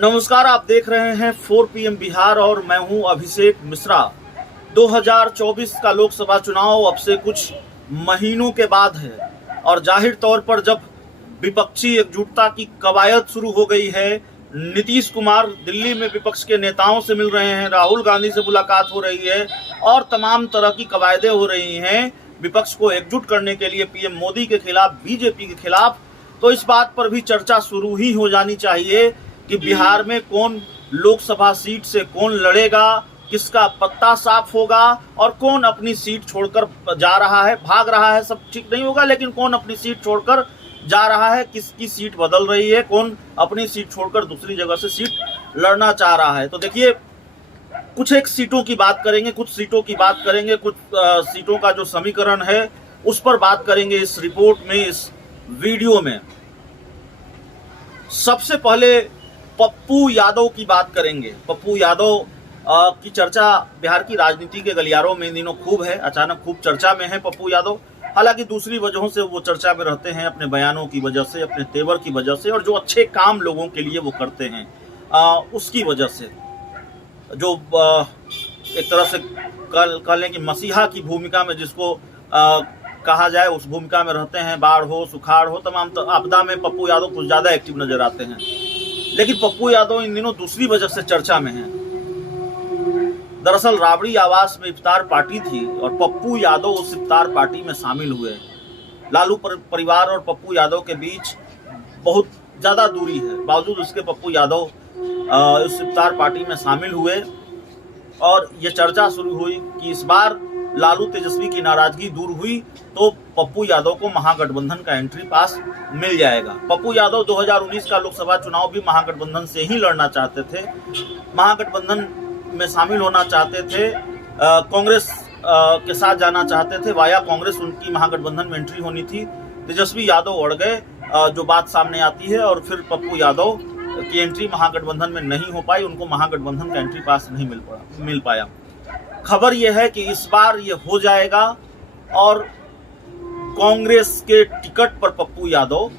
नमस्कार, आप देख रहे हैं 4 PM बिहार और मैं हूं अभिषेक मिश्रा। 2024 का लोकसभा चुनाव अब से कुछ महीनों के बाद है और जाहिर तौर पर जब विपक्षी एकजुटता की कवायद शुरू हो गई है, नीतीश कुमार दिल्ली में विपक्ष के नेताओं से मिल रहे हैं, राहुल गांधी से मुलाकात हो रही है और तमाम तरह की कवायदें हो रही हैं विपक्ष को एकजुट करने के लिए पीएम मोदी के खिलाफ, बीजेपी के खिलाफ। तो इस बात पर भी चर्चा शुरू ही हो जानी चाहिए कि बिहार में कौन लोकसभा सीट से कौन लड़ेगा, किसका पत्ता साफ होगा और कौन अपनी सीट छोड़कर जा रहा है, भाग रहा है। सब ठीक नहीं होगा, लेकिन कौन अपनी सीट छोड़कर जा रहा है, किसकी सीट बदल रही है, कौन अपनी सीट छोड़कर दूसरी जगह से सीट लड़ना चाह रहा है। तो देखिए, कुछ एक सीटों की बात करेंगे, कुछ सीटों की बात करेंगे, कुछ सीटों का जो समीकरण है उस पर बात करेंगे इस रिपोर्ट में, इस वीडियो में। सबसे पहले पप्पू यादव की बात करेंगे। पप्पू यादव की चर्चा बिहार की राजनीति के गलियारों में इन दिनों खूब है, अचानक खूब चर्चा में है पप्पू यादव। हालांकि दूसरी वजहों से वो चर्चा में रहते हैं, अपने बयानों की वजह से, अपने तेवर की वजह से और जो अच्छे काम लोगों के लिए वो करते हैं उसकी वजह से, जो एक तरह से कह लें कि मसीहा की भूमिका में जिसको कहा जाए, उस भूमिका में रहते हैं। बाढ़ हो, सुखाड़ हो, तमाम आपदा में पप्पू यादव कुछ ज़्यादा एक्टिव नजर आते हैं। लेकिन पप्पू यादव इन दिनों दूसरी वजह से चर्चा में हैं। दरअसल राबड़ी आवास में इफ्तार पार्टी थी और पप्पू यादव उस इफ्तार पार्टी में शामिल हुए। लालू परिवार और पप्पू यादव के बीच बहुत ज़्यादा दूरी है, बावजूद उसके पप्पू यादव उस इफ्तार पार्टी में शामिल हुए और ये चर्चा शुरू हुई कि इस बार लालू तेजस्वी की नाराजगी दूर हुई तो पप्पू यादव को महागठबंधन का एंट्री पास मिल जाएगा। पप्पू यादव 2019 का लोकसभा चुनाव भी महागठबंधन से ही लड़ना चाहते थे, महागठबंधन में शामिल होना चाहते थे, कांग्रेस के साथ जाना चाहते थे, वाया कांग्रेस उनकी महागठबंधन में एंट्री होनी थी। तेजस्वी यादव अड़ गए, जो बात सामने आती है, और फिर पप्पू यादव की एंट्री महागठबंधन में नहीं हो पाई, उनको महागठबंधन का एंट्री पास नहीं मिल पाया। खबर यह है कि इस बार ये हो जाएगा और कांग्रेस के टिकट पर पप्पू यादव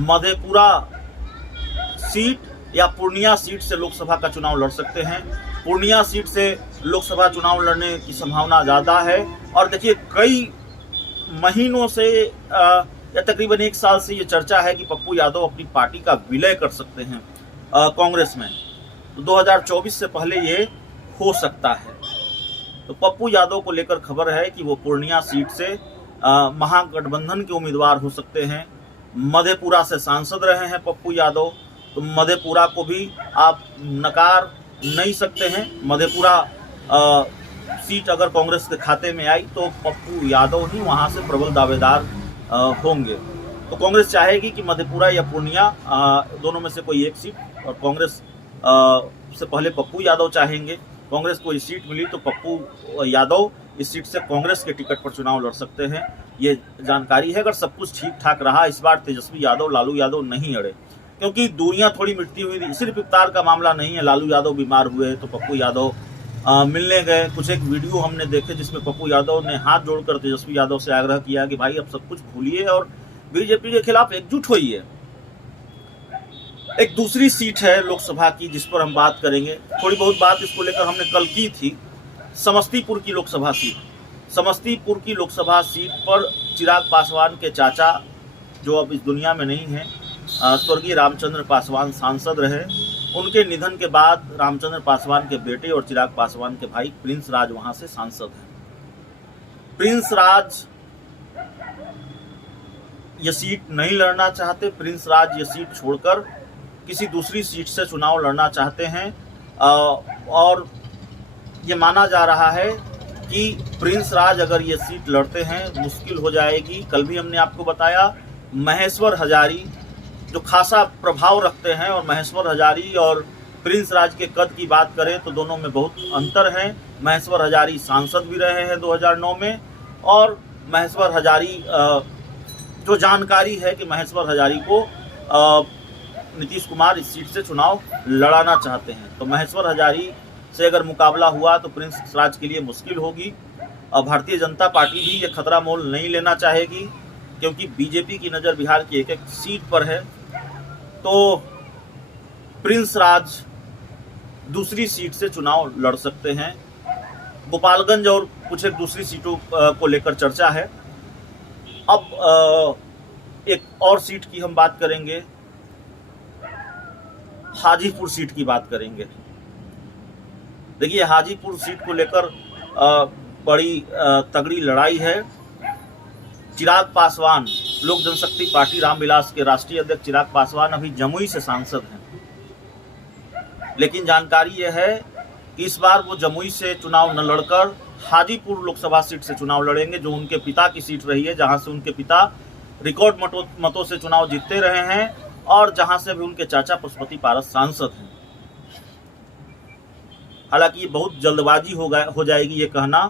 मधेपुरा सीट या पूर्णिया सीट से लोकसभा का चुनाव लड़ सकते हैं। पूर्णिया सीट से लोकसभा चुनाव लड़ने की संभावना ज्यादा है और देखिए, कई महीनों से या तकरीबन 1 साल से ये चर्चा है कि पप्पू यादव अपनी पार्टी का विलय कर सकते हैं कांग्रेस में। तो 2024 से पहले ये हो सकता है। तो पप्पू यादव को लेकर खबर है कि वो पूर्णिया सीट से महागठबंधन के उम्मीदवार हो सकते हैं। मधेपुरा से सांसद रहे हैं पप्पू यादव, तो मधेपुरा को भी आप नकार नहीं सकते हैं। मधेपुरा सीट अगर कांग्रेस के खाते में आई तो पप्पू यादव ही वहां से प्रबल दावेदार होंगे। तो कांग्रेस चाहेगी कि मधेपुरा या पूर्णिया दोनों में से कोई एक सीट, और कांग्रेस से पहले पप्पू यादव चाहेंगे। कांग्रेस को ये सीट मिली तो पप्पू यादव इस सीट से कांग्रेस के टिकट पर चुनाव लड़ सकते हैं, ये जानकारी है। अगर सब कुछ ठीक ठाक रहा, इस बार तेजस्वी यादव, लालू यादव नहीं अड़े, क्योंकि दूरियां थोड़ी मिटती हुई थी। सिर्फ इफ्तार का मामला नहीं है, लालू यादव बीमार हुए तो पप्पू यादव मिलने गए। कुछ एक वीडियो हमने देखे जिसमें पप्पू यादव ने हाथ जोड़कर तेजस्वी यादव से आग्रह किया कि भाई अब सब कुछ भूलिए और बीजेपी के खिलाफ एकजुट होइए। एक दूसरी सीट है लोकसभा की जिस पर हम बात करेंगे, थोड़ी बहुत बात इसको लेकर हमने कल की थी। समस्तीपुर की लोकसभा सीट। समस्तीपुर की लोकसभा सीट पर चिराग पासवान के चाचा, जो अब इस दुनिया में नहीं है, स्वर्गीय रामचंद्र पासवान सांसद रहे। उनके निधन के बाद रामचंद्र पासवान के बेटे और चिराग पासवान के भाई प्रिंस राज वहां से सांसद हैं। प्रिंस राज ये सीट नहीं लड़ना चाहते। प्रिंस राज ये सीट छोड़कर किसी दूसरी सीट से चुनाव लड़ना चाहते हैं और ये माना जा रहा है कि प्रिंस राज अगर ये सीट लड़ते हैं मुश्किल हो जाएगी। कल भी हमने आपको बताया, महेश्वर हजारी जो खासा प्रभाव रखते हैं, और महेश्वर हजारी और प्रिंस राज के कद की बात करें तो दोनों में बहुत अंतर है। महेश्वर हजारी सांसद भी रहे हैं 2009 में, और महेश्वर हजारी जो जानकारी है कि महेश्वर हजारी को नीतीश कुमार इस सीट से चुनाव लड़ाना चाहते हैं। तो महेश्वर हजारी से अगर मुकाबला हुआ तो प्रिंस राज के लिए मुश्किल होगी। और भारतीय जनता पार्टी भी ये खतरा मोल नहीं लेना चाहेगी। क्योंकि बीजेपी की नज़र बिहार की एक एक सीट पर है। तो प्रिंस राज दूसरी सीट से चुनाव लड़ सकते हैं। गोपालगंज और कुछ एक दूसरी सीटों को लेकर चर्चा है। अब एक और सीट की हम बात करेंगे, हाजीपुर सीट की बात करेंगे। देखिए, हाजीपुर सीट को लेकर बड़ी तगड़ी लड़ाई है। चिराग पासवान, लोक जनशक्ति पार्टी रामविलास के राष्ट्रीय अध्यक्ष चिराग पासवान अभी जमुई से सांसद हैं, लेकिन जानकारी यह है कि इस बार वो जमुई से चुनाव न लड़कर हाजीपुर लोकसभा सीट से चुनाव लड़ेंगे, जो उनके पिता की सीट रही है, जहां से उनके पिता रिकॉर्ड मतों से चुनाव जीतते रहे हैं और जहां से भी उनके चाचा पशुपति पारस सांसद हैं। हालांकि ये बहुत जल्दबाजी हो जाएगी ये कहना,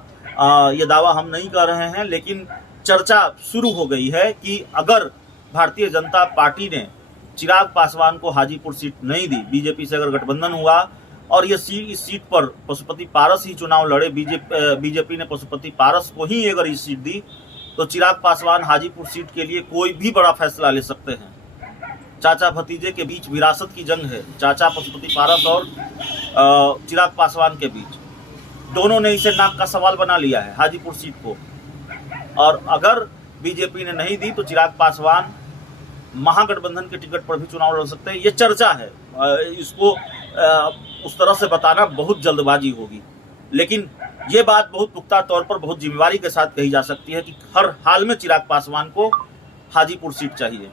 ये दावा हम नहीं कर रहे हैं, लेकिन चर्चा शुरू हो गई है कि अगर भारतीय जनता पार्टी ने चिराग पासवान को हाजीपुर सीट नहीं दी, बीजेपी से अगर गठबंधन हुआ और ये इस सीट पर पशुपति पारस ही चुनाव लड़े, बीजेपी ने पशुपति पारस को ही अगर इस सीट दी, तो चिराग पासवान हाजीपुर सीट के लिए कोई भी बड़ा फैसला ले सकते हैं। चाचा भतीजे के बीच विरासत की जंग है, चाचा पशुपति पारस और चिराग पासवान के बीच। दोनों ने इसे नाक का सवाल बना लिया है हाजीपुर सीट को, और अगर बीजेपी ने नहीं दी तो चिराग पासवान महागठबंधन के टिकट पर भी चुनाव लड़ सकते हैं। ये चर्चा है, इसको उस तरह से बताना बहुत जल्दबाजी होगी, लेकिन ये बात बहुत पुख्ता तौर पर बहुत जिम्मेवारी के साथ कही जा सकती है कि हर हाल में चिराग पासवान को हाजीपुर सीट चाहिए।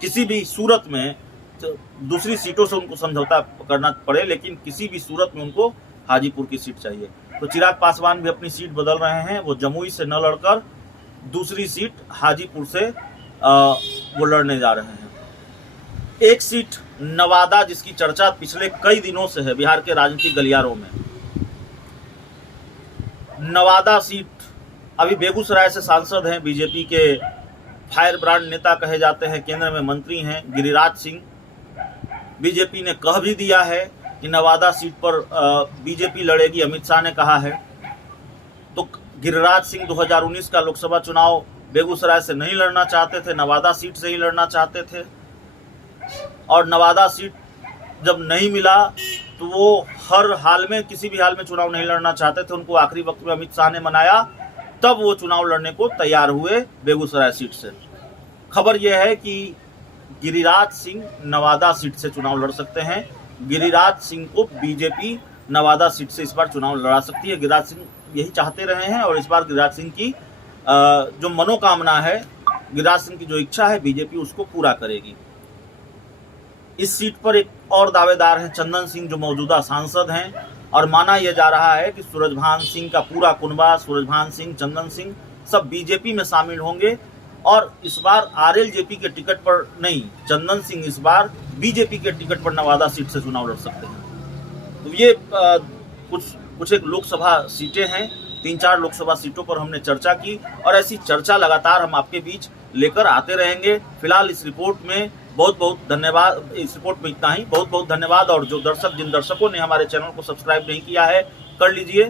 किसी भी सूरत में दूसरी सीटों से उनको समझौता करना पड़े, लेकिन किसी भी सूरत में उनको हाजीपुर की सीट चाहिए। तो चिराग पासवान भी अपनी सीट बदल रहे हैं, वो जमुई से न लड़कर दूसरी सीट हाजीपुर से वो लड़ने जा रहे हैं। एक सीट नवादा, जिसकी चर्चा पिछले कई दिनों से है बिहार के राजनीतिक गलियारों में। नवादा सीट, अभी बेगूसराय से सांसद हैं, बीजेपी के फायर ब्रांड नेता कहे जाते हैं, केंद्र में मंत्री हैं गिरिराज सिंह। बीजेपी ने कह भी दिया है कि नवादा सीट पर बीजेपी लड़ेगी, अमित शाह ने कहा है। तो गिरिराज सिंह 2019 का लोकसभा चुनाव बेगूसराय से नहीं लड़ना चाहते थे, नवादा सीट से ही लड़ना चाहते थे, और नवादा सीट जब नहीं मिला तो वो हर हाल में, किसी भी हाल में चुनाव नहीं लड़ना चाहते थे। उनको आखिरी वक्त में अमित शाह ने मनाया, तब वो चुनाव लड़ने को तैयार हुए बेगूसराय सीट से। खबर यह है कि गिरिराज सिंह नवादा सीट से चुनाव लड़ सकते हैं। गिरिराज सिंह को बीजेपी नवादा सीट से इस बार चुनाव लड़ा सकती है। गिरिराज सिंह यही चाहते रहे हैं और इस बार गिरिराज सिंह की जो मनोकामना है, गिरिराज सिंह की जो इच्छा है, बीजेपी उसको पूरा करेगी। इस सीट पर एक और दावेदार हैं चंदन सिंह, जो मौजूदा सांसद हैं, और माना यह जा रहा है कि सूरजभान सिंह का पूरा कुनबा, सूरजभान सिंह, चंदन सिंह, सब बीजेपी में शामिल होंगे और इस बार आरएलजेपी के टिकट पर नहीं, चंदन सिंह इस बार बीजेपी के टिकट पर नवादा सीट से चुनाव लड़ सकते हैं। तो ये कुछ एक लोकसभा सीटें हैं, 3-4 लोकसभा सीटों पर हमने चर्चा की और ऐसी चर्चा लगातार हम आपके बीच लेकर आते रहेंगे। फिलहाल इस रिपोर्ट में बहुत बहुत धन्यवाद, इस रिपोर्ट में इतना ही। बहुत बहुत धन्यवाद। और जिन दर्शकों ने हमारे चैनल को सब्सक्राइब नहीं किया है, कर लीजिए।